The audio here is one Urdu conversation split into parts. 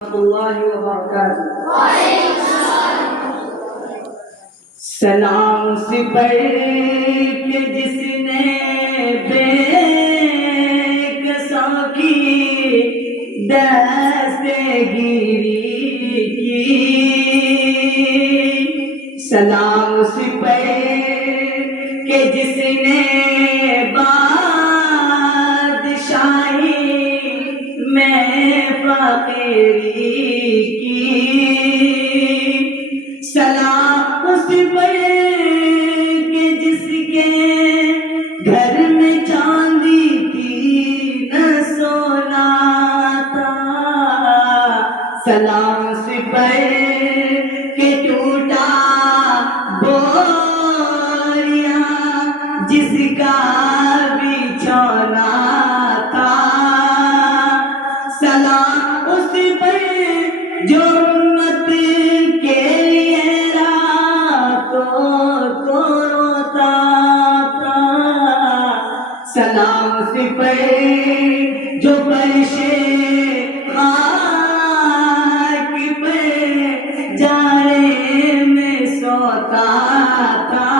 اللہ وبرکاتہ۔ سلام سے پڑھ کے جس نے بے کسوں کی دستگیری کی، سلام سے پڑھ کے جس نے بادشاہی میں فقیری کی، سلام اس پر کہ جس کے گھر میں چاندی تھی نہ سونا تھا، سلام اس پر کہ ٹوٹا بوریا جس کا بچھونا تھا، سلام اس پر جو امت کے لیے راتوں کو روتا تھا، سلام اس پر جو فرشے خاک پہ جاڑے میں سوتا تھا،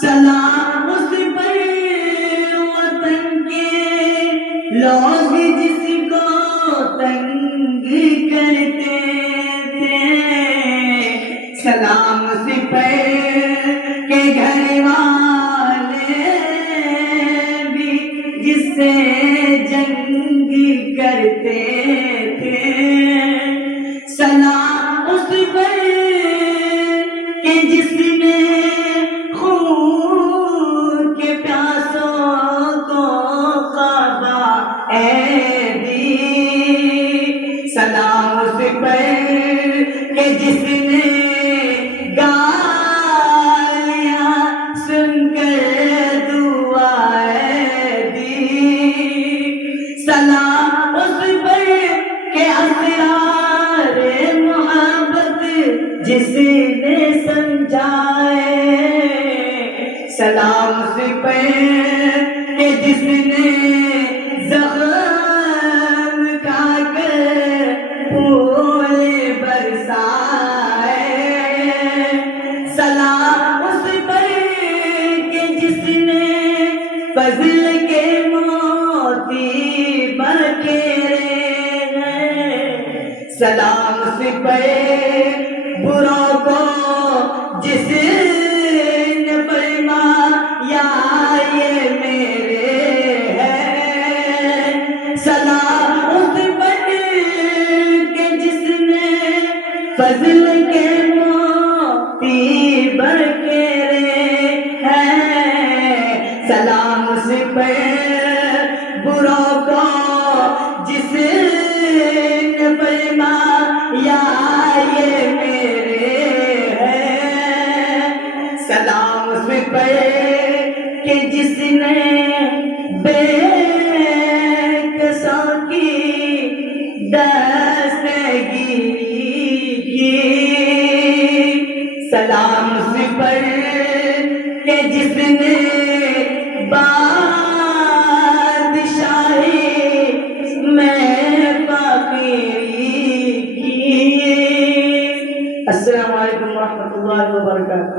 سلام اس پر وطن کے لوگ جس کو تنگ کرتے تھے، سلام اس پر کہ گھر والے بھی جس سے جنگ کرتے تھے، سلام اس پر کہ جس نے خون کے پیاسوں کو قبا دی، سلام اس پر کہ جس نے گالیاں سن کر دعائیں دی، سلام اس پر کہ اسرار محبت جس نے سمجھائے، سلام اس پر کہ جس نے زخم کھا کر پھول برسائے، سلام اس پر کہ جس نے فضل کے موتی بکھیرے ہیں، سلام اس پر بروں کو جس نے فرمایا یہ میرے ہیں، سلام اس پر کہ جس نے فضل کے موتی بکھیرے ہیں، سلام اس پر بروں کو جس نے فرمایا یہ میرے ہیں، سلام اس پر کہ جس نے بے کسوں کی دستگیری کی، سلام اس پر کہ جس نے